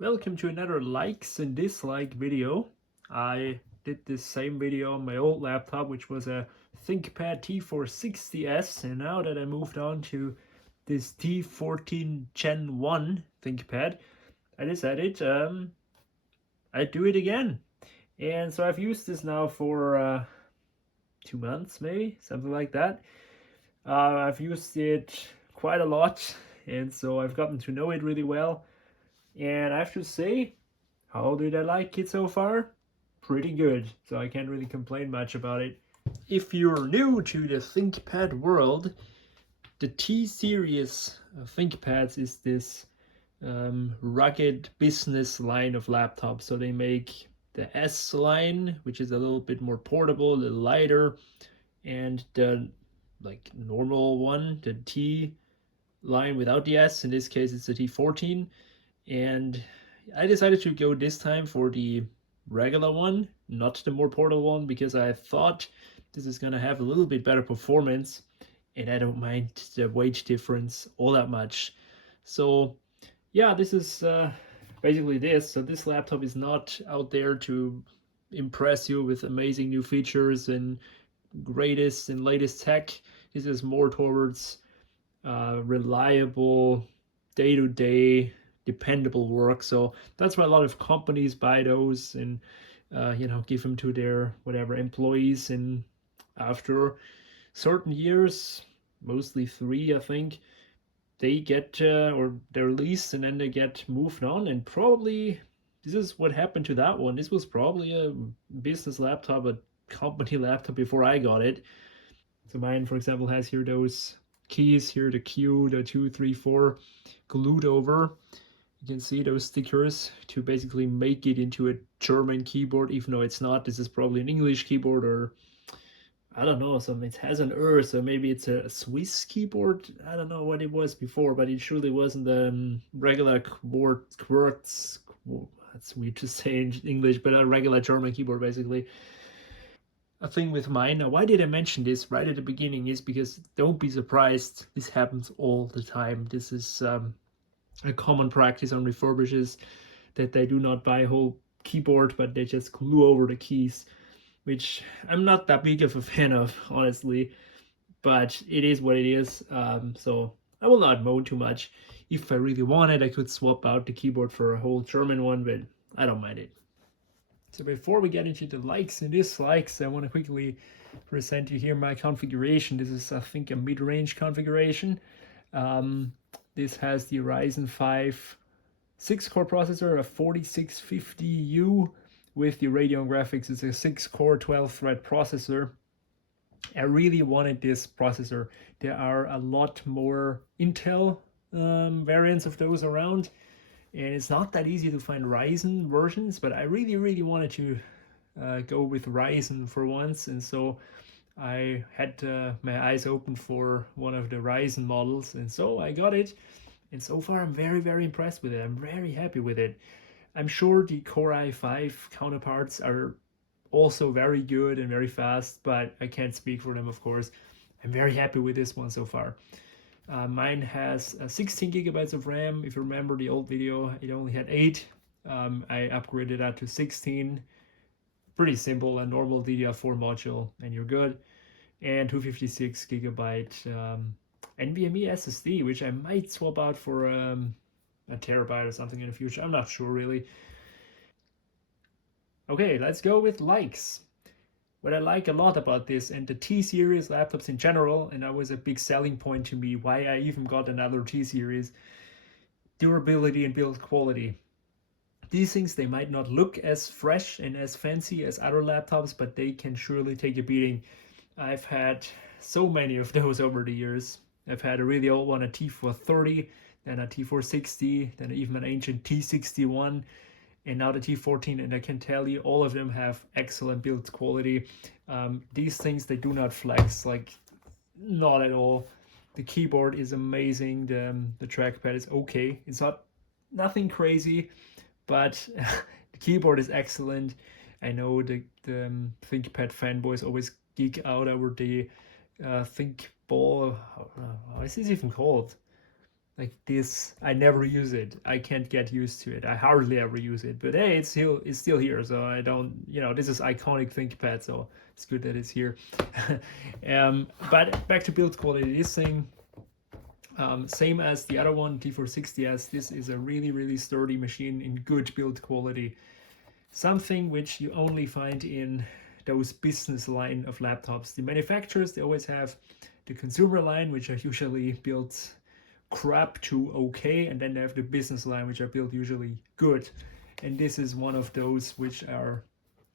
Welcome to another likes and dislike video. I did this same video on my old laptop, which was a ThinkPad T460S, and now that I moved on to this T14 Gen 1 ThinkPad, I decided I'd do it again. And so I've used this now for 2 months, maybe, something like that. I've used it quite a lot, and so I've gotten to know it really well. And I have to say, how did I like it so far? Pretty good, so I can't really complain much about it. If you're new to the ThinkPad world, the T series of ThinkPads is this rugged business line of laptops. So they make the S line, which is a little bit more portable, a little lighter, and the like normal one, the T line without the S. In this case, it's the T14, and I decided to go this time for the regular one, not the more portable one, because I thought this is gonna have a little bit better performance, and I don't mind the weight difference all that much. So yeah, this is basically this. So this laptop is not out there to impress you with amazing new features and greatest and latest tech. This is more towards reliable, day to day, dependable work. So that's why a lot of companies buy those and give them to their whatever employees. And after certain years, mostly 3, I think, they get or they're leased and then they get moved on. And probably this is what happened to that one. This was probably a business laptop, a company laptop before I got it. So mine, for example, has here those keys here, the Q, the 2, 3, 4 glued over. You can see those stickers to basically make it into a German keyboard, even though it's not. This is probably an English keyboard, or I don't know. So it has an so maybe it's a Swiss keyboard. I don't know what it was before, but it surely wasn't a regular keyboard. Quartz. That's weird to say in English, but a regular German keyboard, basically. A thing with mine. Now, why did I mention this right at the beginning? Is because don't be surprised. This happens all the time. This is a common practice on refurbishes that they do not buy a whole keyboard, but they just glue over the keys, which I'm not that big of a fan of, honestly. But it is what it is. So I will not moan too much. If I really wanted, I could swap out the keyboard for a whole German one, but I don't mind it. So before we get into the likes and dislikes, I want to quickly present you here my configuration. This is, I think, a mid-range configuration. Um, this has the Ryzen 5 6-core processor, a 4650U with the Radeon graphics. It's a 6-core 12-thread processor. I really wanted this processor. There are a lot more Intel variants of those around, and it's not that easy to find Ryzen versions, but I really, really wanted to go with Ryzen for once, and so I had my eyes open for one of the Ryzen models, and so I got it. And so far, I'm very, very impressed with it. I'm very happy with it. I'm sure the Core i5 counterparts are also very good and very fast, but I can't speak for them, of course. I'm very happy with this one so far. Mine has 16 gigabytes of RAM. If you remember the old video, it only had 8. I upgraded that to 16. Pretty simple, a normal DDR4 module, and you're good. And 256 gigabyte NVMe SSD, which I might swap out for a terabyte or something in the future. I'm not sure really. Okay, let's go with likes. What I like a lot about this and the T series laptops in general, and that was a big selling point to me why I even got another T series, durability and build quality. These things, they might not look as fresh and as fancy as other laptops, but they can surely take a beating. I've had so many of those over the years. I've had a really old one, a T430, then a T460, then even an ancient T61, and now the T14. And I can tell you, all of them have excellent build quality. These things, they do not flex, like not at all. The keyboard is amazing. The trackpad is okay. It's not nothing crazy, but the keyboard is excellent. I know the ThinkPad fanboys always geek out over the ThinkBall. How is this even called? like this. I never use it. I can't get used to it. I hardly ever use it. But hey, it's still here. So I don't, this is iconic ThinkPad. So it's good that it's here. But back to build quality. This thing, same as the other one, T460S. This is a really really sturdy machine in good build quality. Something which you only find in those business line of laptops. The manufacturers, they always have the consumer line, which are usually built crap to okay, and then they have the business line, which are built usually good. And this is one of those which are,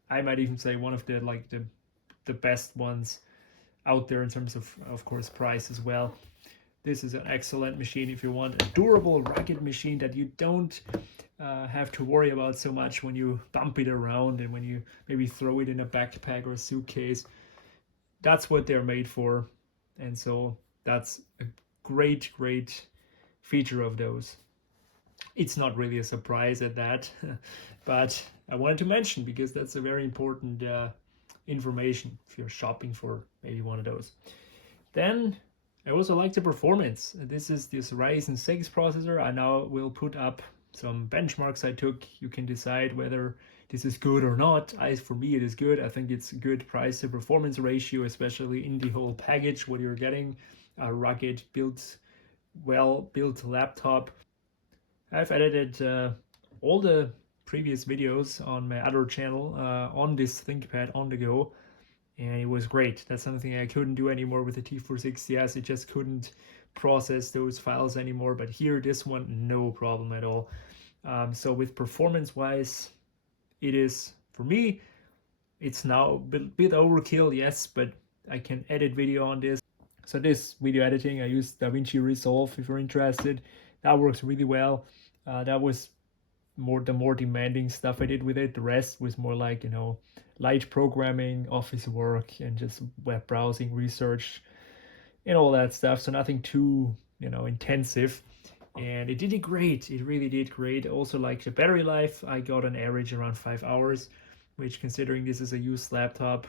I might even say, one of the best ones out there in terms of course, price as well. This is an excellent machine if you want a durable, rugged machine that you don't have to worry about so much when you bump it around and when you maybe throw it in a backpack or a suitcase. That's what they're made for. And so that's a great, great feature of those. It's not really a surprise at that, but I wanted to mention because that's a very important information if you're shopping for maybe one of those. Then I also like the performance. This is this Ryzen 6 processor. I now will put up some benchmarks I took. You can decide whether this is good or not. For me, it is good. I think it's a good price to performance ratio, especially in the whole package. What you're getting, a rugged, well-built laptop. I've edited all the previous videos on my other channel on this ThinkPad on the go, and it was great. That's something I couldn't do anymore with the T460S. It just couldn't process those files anymore, but here, this one, no problem at all. So with performance wise, it is, for me, it's now a bit overkill, yes, but I can edit video on this. So this video editing, I use DaVinci Resolve if you're interested. That works really well. That was the more demanding stuff I did with it. The rest was more like, light programming, office work, and just web browsing, research, and all that stuff. So nothing too, intensive. And it did it great. It really did great. Also, like the battery life, I got an average around 5 hours, which, considering this is a used laptop,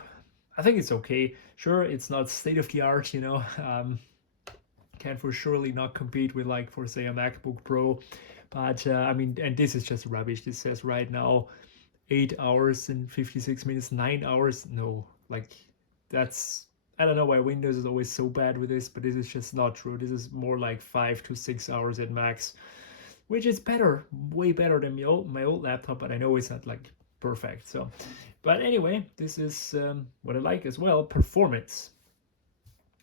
I think it's okay. Sure, it's not state of the art, can for surely not compete with, like, for say a MacBook Pro. But I mean, and this is just rubbish. This says right now 8 hours and 56 minutes, 9 hours. No, like, that's, I don't know why Windows is always so bad with this, but this is just not true. This is more like 5 to 6 hours at max, which is better, way better than my old laptop, but I know it's not like perfect. So, but anyway, this is what I like as well, performance.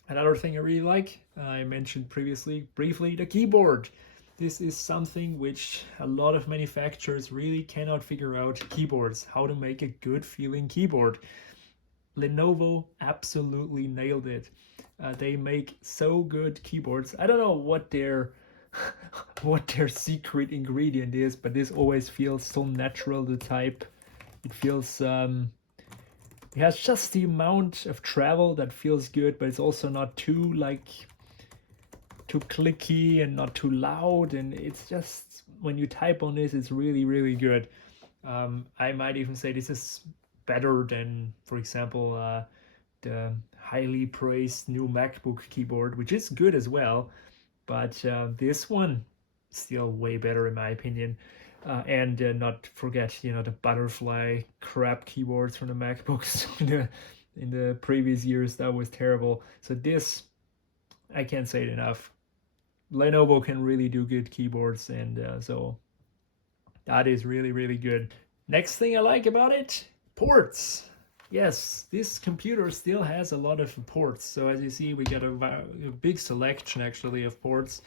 Another thing I really like, I mentioned previously, briefly, the keyboard. This is something which a lot of manufacturers really cannot figure out, keyboards, how to make a good feeling keyboard. Lenovo absolutely nailed it. They make so good keyboards. I don't know what their what their secret ingredient is, but this always feels so natural to type. It feels it has just the amount of travel that feels good, but it's also not too too clicky and not too loud, and it's just, when you type on this, it's really really good. I might even say this is better than, for example, the highly praised new MacBook keyboard, which is good as well, but this one still way better in my opinion. And not forget, the butterfly crap keyboards from the MacBooks in the previous years. That was terrible. So this, I can't say it enough. Lenovo can really do good keyboards, and so that is really really good. Next thing I like about it, ports. Yes, this computer still has a lot of ports. So as you see, we got a big selection actually of ports.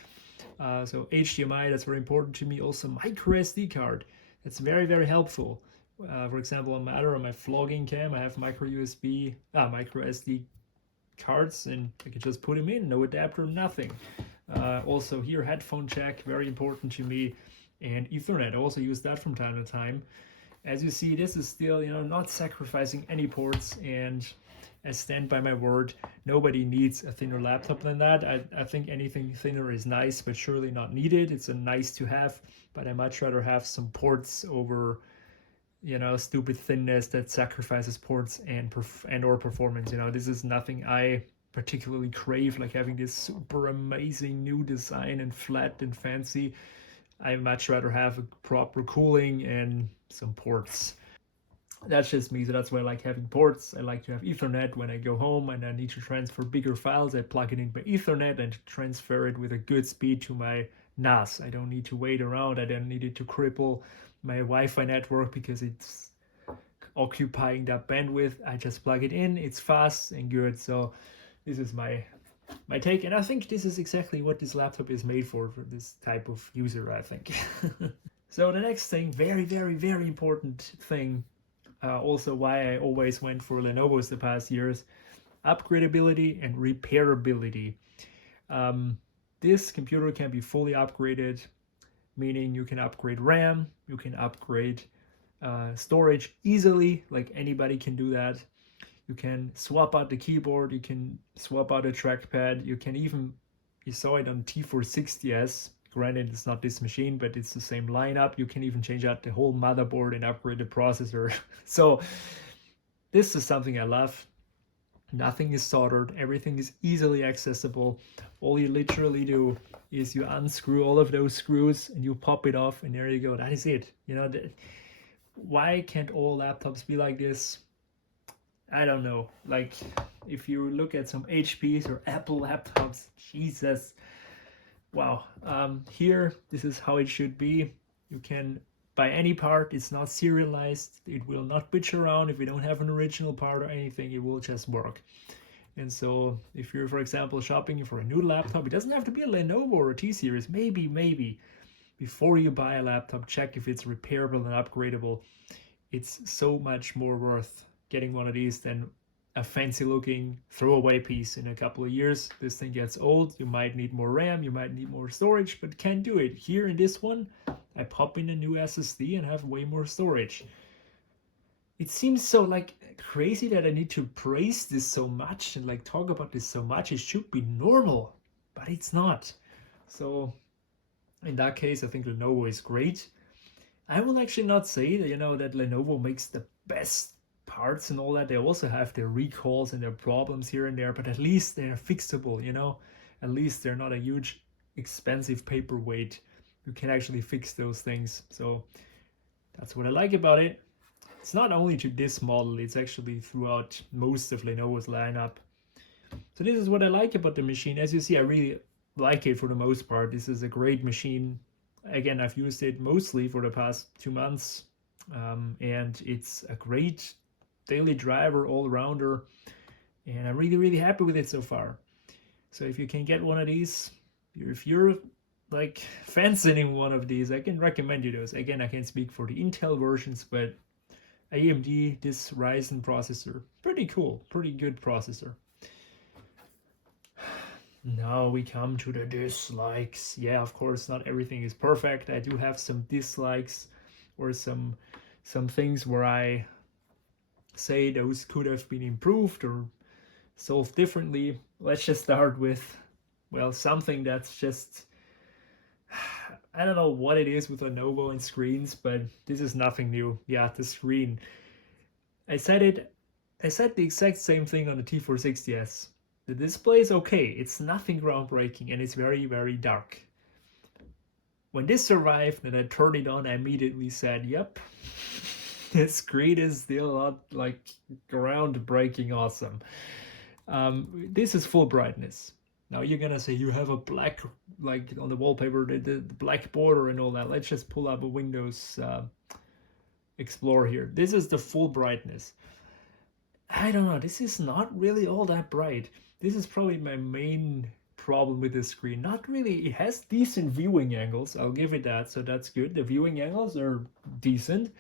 So HDMI, that's very important to me. Also micro SD card, that's very very helpful. For example, on my vlogging cam, I have micro SD cards, and I can just put them in, no adapter, nothing. Also here, headphone jack, very important to me, and Ethernet. I also use that from time to time. As you see, this is still, not sacrificing any ports, and I stand by my word. Nobody needs a thinner laptop than that. I think anything thinner is nice, but surely not needed. It's a nice to have, but I much rather have some ports over, stupid thinness that sacrifices ports and or performance. This is nothing I particularly crave, like having this super amazing new design and flat and fancy. I much rather have a proper cooling and some ports. That's just me, so that's why I like having ports. I like to have Ethernet when I go home and I need to transfer bigger files. I plug it in by Ethernet and transfer it with a good speed to my NAS. I don't need to wait around. I don't need it to cripple my Wi-Fi network because it's occupying that bandwidth. I just plug it in. It's fast and good. So this is my take, and I think this is exactly what this laptop is made for this type of user, I think. So the next thing, very, very, very important thing, also why I always went for Lenovo's the past years, upgradability and repairability. This computer can be fully upgraded, meaning you can upgrade RAM, you can upgrade storage easily, like anybody can do that. You can swap out the keyboard, you can swap out a trackpad, you can even, you saw it on T460S, granted it's not this machine, but it's the same lineup. You can even change out the whole motherboard and upgrade the processor. So this is something I love. Nothing is soldered, everything is easily accessible. All you literally do is you unscrew all of those screws and you pop it off, and there you go. That is it. You know, why can't all laptops be like this? I don't know. Like, if you look at some HPs or Apple laptops, Jesus, wow. Here, this is how it should be. You can buy any part. It's not serialized. It will not bitch around if you don't have an original part or anything. It will just work. And so, if you're, for example, shopping for a new laptop, it doesn't have to be a Lenovo or a T-Series. Maybe. Before you buy a laptop, check if it's repairable and upgradable. It's so much more worth getting one of these than a fancy looking throwaway piece. In a couple of years this thing gets old, you might need more RAM, you might need more storage, but can't do it. Here in this one, I pop in a new SSD and have way more storage. It seems so like crazy that I need to praise this so much and like talk about this so much. It should be normal, but it's not. So in that case, I think Lenovo is great. I will actually not say that, that Lenovo makes the best parts and all that. They also have their recalls and their problems here and there, but at least they're fixable, At least they're not a huge expensive paperweight. You can actually fix those things. So that's what I like about it. It's not only to this model, it's actually throughout most of Lenovo's lineup. So this is what I like about the machine. As you see, I really like it for the most part. This is a great machine. Again, I've used it mostly for the past 2 months, and it's a great daily driver, all-rounder, and I'm really, really happy with it so far. So if you can get one of these, if you're like fancying one of these, I can recommend you those. Again, I can't speak for the Intel versions, but AMD, this Ryzen processor, pretty cool, pretty good processor. Now we come to the dislikes. Yeah, of course, not everything is perfect. I do have some dislikes or some things where I say those could have been improved or solved differently. Let's just start with, well, something that's just, I don't know what it is with Lenovo and screens, but this is nothing new. Yeah, the screen. I said the exact same thing on the T460S. The display is okay, it's nothing groundbreaking, and it's very, very dark. When this arrived and I turned it on, I immediately said, yep, the screen is still not like groundbreaking awesome. This is full brightness. Now you're gonna say you have a black, like on the wallpaper, the black border and all that. Let's just pull up a Windows Explorer here. This is the full brightness. I don't know, this is not really all that bright. This is probably my main problem with the screen. Not really, it has decent viewing angles, I'll give it that, so that's good. The viewing angles are decent.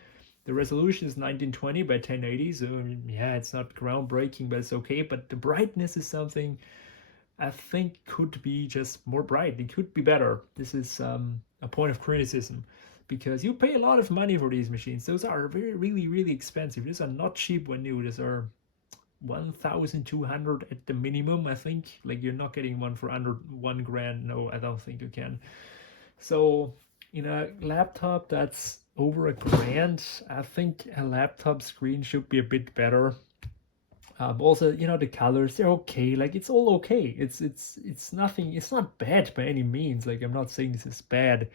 The resolution is 1920 by 1080, so yeah, it's not groundbreaking, but it's okay. But the brightness is something I think could be just more bright. It could be better. This is a point of criticism, because you pay a lot of money for these machines. Those are really, really expensive. These are not cheap when new. These are 1,200 at the minimum, I think. Like, you're not getting one for under $1,000. No, I don't think you can. So in a laptop that's over $1,000, I think a laptop screen should be a bit better. Also, the colors, they're okay. Like, it's all okay. It's nothing. It's not bad by any means. Like, I'm not saying this is bad.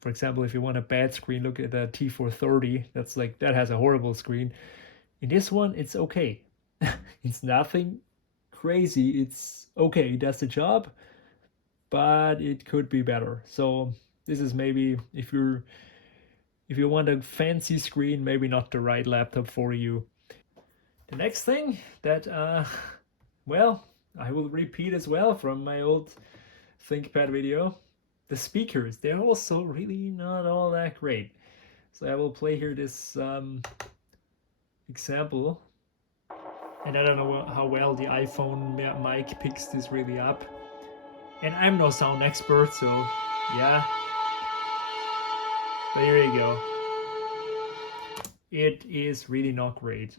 For example, if you want a bad screen, look at the T430. That has a horrible screen. In this one, it's okay. It's nothing crazy. It's okay. It does the job, but it could be better. So this is maybe, if you want a fancy screen, maybe not the right laptop for you. The next thing that, well, I will repeat as well from my old ThinkPad video. The speakers, they're also really not all that great. So I will play here this example. And I don't know how well the iPhone mic picks this really up. And I'm no sound expert, so yeah. There you go. It is really not great.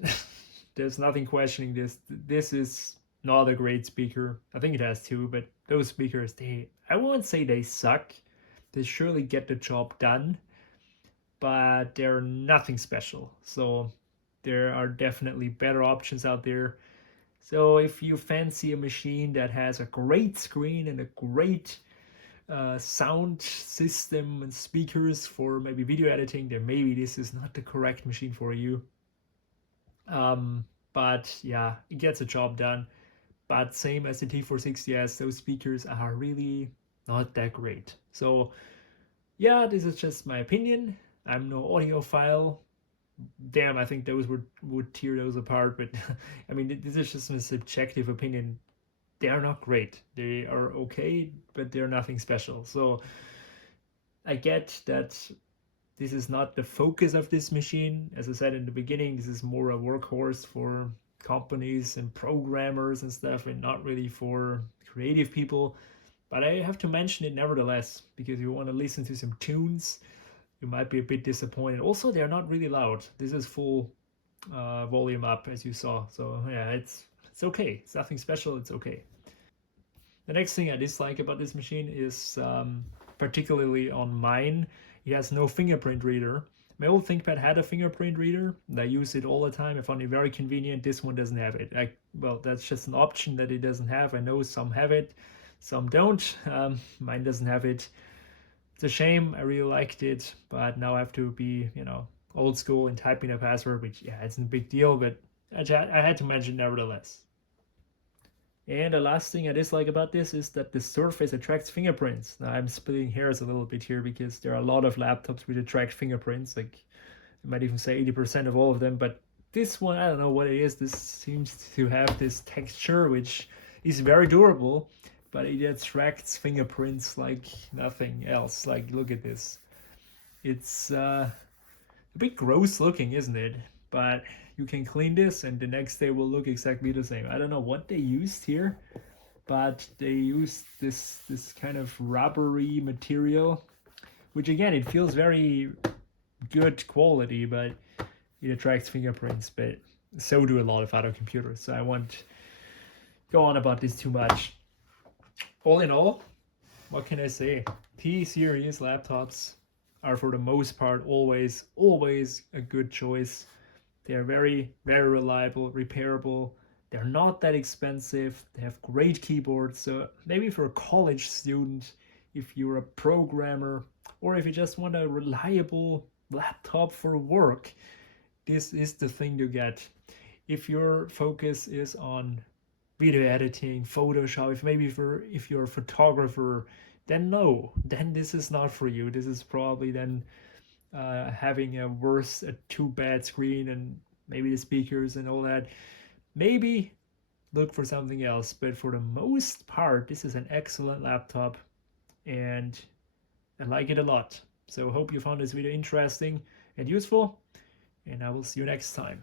There's nothing questioning this. This is not a great speaker. I think it has two, but those speakers, I won't say they suck. They surely get the job done, but they're nothing special. So there are definitely better options out there. So if you fancy a machine that has a great screen and a great sound system and speakers for maybe video editing, then maybe this is not the correct machine for you. But yeah, it gets a job done. But same as the T460S, those speakers are really not that great. So yeah, this is just my opinion. I'm no audiophile. Damn, I think those would tear those apart. But I mean, this is just a subjective opinion. They are not great. They are okay, but they're nothing special. So I get that this is not the focus of this machine. As I said in the beginning, this is more a workhorse for companies and programmers and stuff, and not really for creative people. But I have to mention it nevertheless, because you want to listen to some tunes, you might be a bit disappointed. Also, they're not really loud. This is full volume up, as you saw. So yeah, it's okay. It's nothing special. It's okay. The next thing I dislike about this machine is, particularly on mine, it has no fingerprint reader. My old ThinkPad had a fingerprint reader, and I use it all the time. I found it very convenient. This one doesn't have it. Well, that's just an option that it doesn't have. I know some have it, some don't. Mine doesn't have it. It's a shame. I really liked it, but now I have to be, old school and typing a password, which, yeah, it's no big deal, but I had to mention nevertheless. And the last thing I dislike about this is that the surface attracts fingerprints. Now I'm splitting hairs a little bit here because there are a lot of laptops which attract fingerprints. Like, I might even say 80% of all of them. But this one, I don't know what it is. This seems to have this texture which is very durable, but it attracts fingerprints like nothing else. Like, look at this. It's a bit gross looking, isn't it? But you can clean this and the next day will look exactly the same. I don't know what they used here, but they used this kind of rubbery material, which again, it feels very good quality, but it attracts fingerprints. But so do a lot of other computers. So I won't go on about this too much. All in all, what can I say? T-series laptops are for the most part always a good choice. They are very, very reliable, repairable. They're not that expensive. They have great keyboards. So maybe for a college student, if you're a programmer, or if you just want a reliable laptop for work, this is the thing to get. If your focus is on video editing, Photoshop, if you're a photographer, then no, then this is not for you. This is probably then having a too bad screen and maybe the speakers and all that. Maybe look for something else, but for the most part, this is an excellent laptop and I like it a lot. So hope you found this video interesting and useful, and I will see you next time.